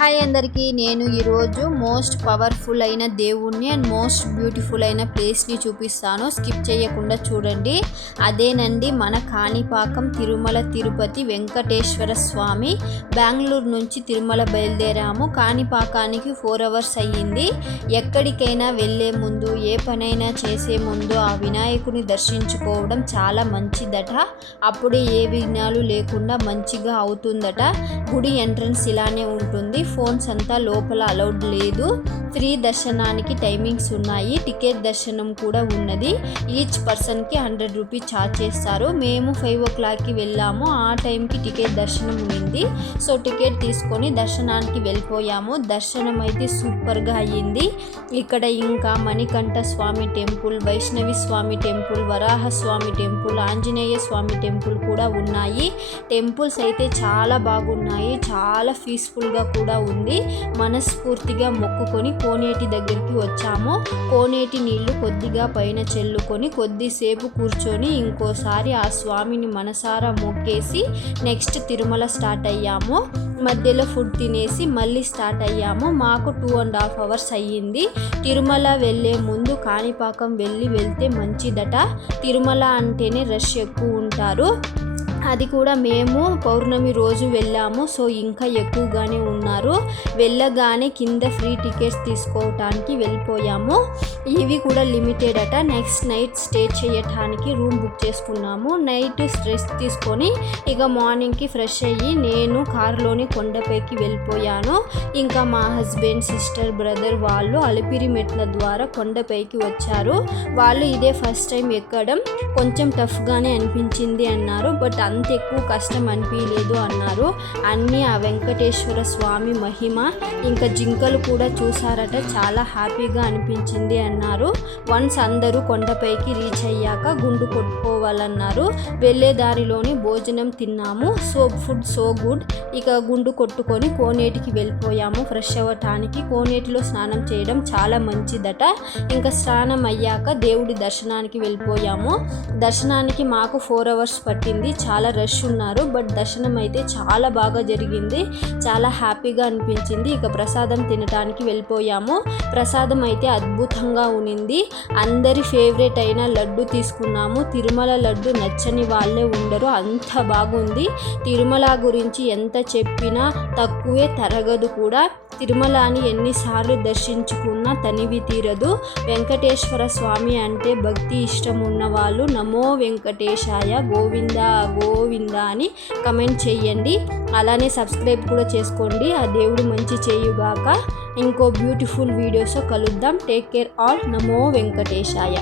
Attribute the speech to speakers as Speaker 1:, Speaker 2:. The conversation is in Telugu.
Speaker 1: హాయ్ అందరికీ. నేను ఈరోజు మోస్ట్ పవర్ఫుల్ అయిన దేవుణ్ణి అండ్ మోస్ట్ బ్యూటిఫుల్ అయిన ప్లేస్ని చూపిస్తాను. స్కిప్ చేయకుండా చూడండి. అదేనండి మన కాణిపాకం తిరుమల తిరుపతి వెంకటేశ్వర స్వామి. బెంగళూరు నుంచి తిరుమల బయలుదేరాము. కాణిపాకానికి ఫోర్ అవర్స్ అయ్యింది. ఎక్కడికైనా వెళ్ళే ముందు ఏ పనైనా చేసే ముందు ఆ వినాయకుని దర్శించుకోవడం చాలా మంచిదట. అప్పుడే ఏ విఘ్నాలు లేకుండా మంచిగా అవుతుందట. గుడి ఎంట్రన్స్ ఇలానే ఉంటుంది. ఫోన్స్ అంతా లోపల అలౌడ్ లేదు. ఫ్రీ దర్శనానికి టైమింగ్స్ ఉన్నాయి. టికెట్ దర్శనం కూడా ఉన్నది. ఈచ్ పర్సన్కి హండ్రెడ్ రూపీస్ ఛార్జ్ చేస్తారు. మేము ఫైవ్ ఓ క్లాక్కి వెళ్ళాము. ఆ టైంకి టికెట్ దర్శనం ఉంది. సో టికెట్ తీసుకొని దర్శనానికి వెళ్ళిపోయాము. దర్శనం అయితే సూపర్గా అయ్యింది. ఇక్కడ ఇంకా Manikanta Swami temple Vaishnavi Swami temple Varaha Swami temple Anjaneya Swami temple కూడా ఉన్నాయి. టెంపుల్స్ అయితే చాలా బాగున్నాయి. చాలా పీస్ఫుల్గా కూడా ఉంది మనస్ఫూర్తిగా మొక్కుకొని కోనేటి దగ్గరికి వచ్చాము. కోనేటి నీళ్ళు కొద్దిగా పైన చెల్లుకొని కొద్దిసేపు కూర్చొని ఇంకోసారి ఆ స్వామిని మనసారా మొక్కేసి నెక్స్ట్ తిరుమల స్టార్ట్ అయ్యాము. మధ్యలో ఫుడ్ తినేసి మళ్ళీ స్టార్ట్ అయ్యాము. మాకు టూ అండ్ హాఫ్ అవర్స్ అయ్యింది. తిరుమల వెళ్ళే ముందు కాణిపాకం వెళ్ళి వెళ్తే మంచిదట. తిరుమల అంటేనే రష్ ఎక్కువ ఉంటారు. అది కూడా మేము పౌర్ణమి రోజు వెళ్ళాము. సో ఇంకా ఎక్కువగానే ఉన్నారు. వెళ్ళగానే కింద ఫ్రీ టికెట్స్ తీసుకోవటానికి వెళ్ళిపోయాము. ఇవి కూడా లిమిటెడ్ అట. నెక్స్ట్ నైట్ స్టే చేయటానికి రూమ్ బుక్ చేసుకున్నాము. నైట్ స్ట్రెస్ తీసుకొని ఇక మార్నింగ్కి ఫ్రెష్ అయ్యి నేను కారులోని కొండపైకి వెళ్ళిపోయాను. ఇంకా మా హస్బెండ్ సిస్టర్ బ్రదర్ వాళ్ళు అలిపిరి మెట్ల ద్వారా కొండపైకి వచ్చారు. వాళ్ళు ఇదే ఫస్ట్ టైం ఎక్కడం. కొంచెం టఫ్గానే అనిపించింది అన్నారు. బట్ అంత ఎక్కువ కష్టం అనిపించలేదు అన్నారు. అన్నీ ఆ వెంకటేశ్వర స్వామి మహిమ. ఇంకా జింకలు కూడా చూసారట చాలా హ్యాపీగా అనిపించింది అన్నారు. వన్స్ అందరూ కొండపైకి రీచ్ అయ్యాక గుండు కొట్టుకోవాలన్నారు. వెళ్ళే దారిలోని భోజనం తిన్నాము. So food so good. ఇక గుండు కొట్టుకొని కోనేటికి వెళ్ళిపోయాము. ఫ్రెష్ అవ్వటానికి కోనేటిలో స్నానం చేయడం చాలా మంచిదట. ఇంకా స్నానం అయ్యాక దేవుడి దర్శనానికి వెళ్ళిపోయాము. దర్శనానికి మాకు ఫోర్ అవర్స్ పట్టింది. చాలా చాలా రష్ ఉన్నారు బట్ దర్శనం అయితే చాలా బాగా జరిగింది. చాలా హ్యాపీగా అనిపించింది. ఇక ప్రసాదం తినడానికి వెళ్ళిపోయాము. ప్రసాదం అయితే అద్భుతంగా ఉనింది. అందరి ఫేవరెట్ అయిన లడ్డు తీసుకున్నాము. తిరుమల లడ్డు నచ్చని వాళ్ళే ఉండరు. అంత బాగుంది. తిరుమల గురించి ఎంత చెప్పినా తక్కువే తరగదు కూడా. తిరుమలని ఎన్నిసార్లు దర్శించుకున్నా తనివి తీరదు. వెంకటేశ్వర స్వామి అంటే భక్తి ఇష్టం ఉన్న వాళ్ళు నమో వెంకటేశాయ గోవింద గోవిందా అని కమెంట్ చేయండి అలానే సబ్స్క్రైబ్ కూడా చేసుకోండి. ఆ దేవుడు మంచి చేయుగాక. ఇంకో బ్యూటిఫుల్ వీడియోస్ కలుద్దాం. Take care all. నమో వెంకటేశాయ.